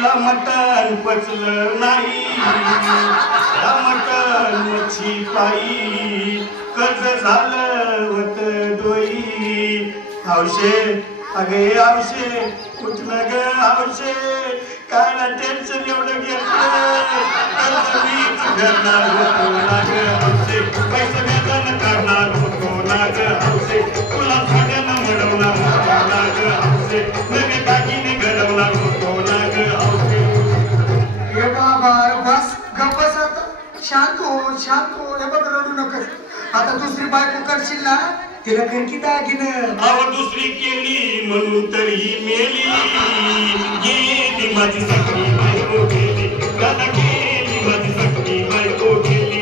तिला मटण पचलं नाही मटण मच्छी पायी कर्ज झालं होत डोई हौशे अगे हौशे कुठलं ग हौशे काय ना टेन्शन एवढं घेतलं कर्ज मीच करणार होतो ना ग हौशे पैसे व्याजानं करणार होतो ना ग हौशे तुला साड्यानं मिळवणार होतो ना ग हौशे नवे दागिने घडवणार होतो ना ग हौशे ये बाबा बस गप्पस आता शांत हो हे बघ रडू नकोस आता दुसरी बायको करशील ना तिला खरकी दागिनं अव दुसरी केली म्हणून तर ही मेली गेली माझी सखी बायको गेली दादा गेली माझी सखी बायको गेली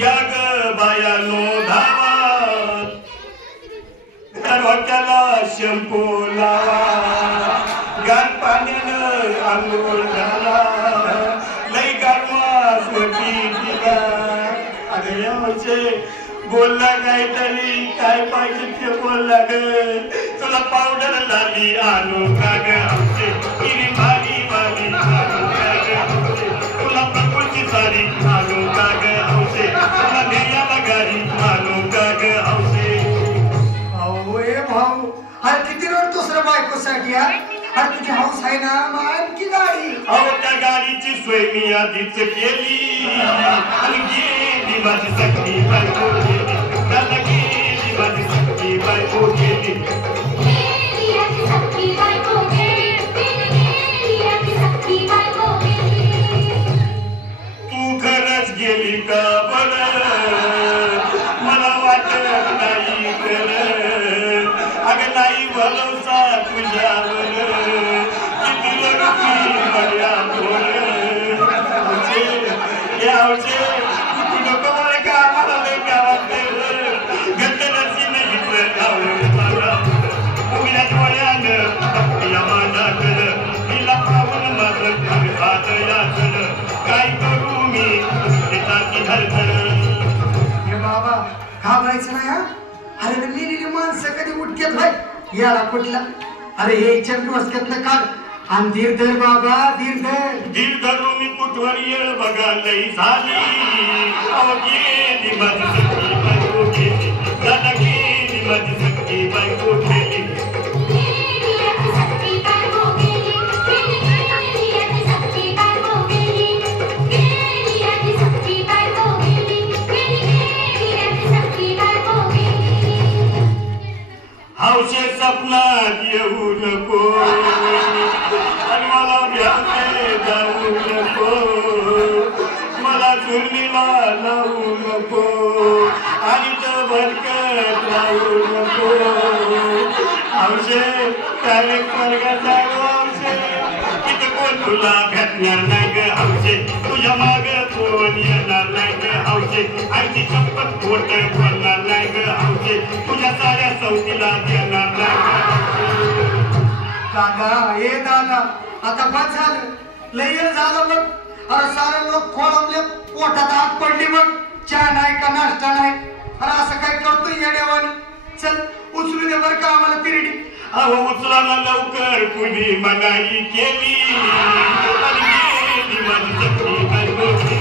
या ग बायानो धावा डोक्याला शॅम्पू लावा गार पाण्यानं आंघोळ घाला लई गारवास होती तिला अगं यावचे बोलला काहीतरी काय पाहिजे ते बोलला ग तुला पावडर लाली आणू का ग आमचे किरी भारी भारी आणू का ग आमचे तुला प्रकृती सारी आणू का ग आमचे तुला नेयाला गाडी आणू का ग आमचे भाऊ अरे किती रोड दुसऱ्या बायकोसाठी अरे तुझी हाऊस आहे ना मग आणखी गाडी अहो त्या गाडीची सोय मी आधीच केली आणि गेली माझी सखी बायको गेली त्याला गेली माझी सखी बायको गेली तू खरंच गेली का बरं मला वाटत नाही खरं अगं नाही भरोसा तुझ्यावर किती लढती माझ्यावर यावचे तू नको मला का आम्हाला लय गावात गंधनसी नाही आवडत मला उघड्यात वळ्यानं या माझ्याकडं तिला पाहून माझं घात याकडं काय करू मी त्याची धडधड हे बाबा घाबरायचं नाही हा अरे लिहिलेली माणसं कधी उठकेत भाई याला कुठला अरे हे चंद्रवस्क्यातलं काढ आणि धीर धर बाबा धीर धरून मी कुठवर येळ बघा लई झाली अहो गेली माझी सखी बायको गेली दादा गेली माझी सखी बायको गेली हौशे सपनात येऊ नको आणि मला भ्यासे जाऊ नको मला चुरलीला लावू नको आणि तर भरकत राहू नको हौशे त्याने स्वर्गाचा हौशे तिथं कोण तुला भेटणार नाही ग हौशे तुझ्या माग कोण येणार नाही ग हौशे आईची शपथ खोट बोलणार नाही ग हौशे तुझ्या साऱ्या सौतीला देणार नाही दादा ए दादा आता बस झालं लय झालं मग अरे सारे लोक खोळंबले पोटात आग पडली मग चहा नाही का नाश्ता नाही अरे असं काय करतोय या देवानी चल उचलू दे बरं का आम्हाला तिरडी अहो उचलाला लवकर कुणी मनाई केली माझी सखी बायको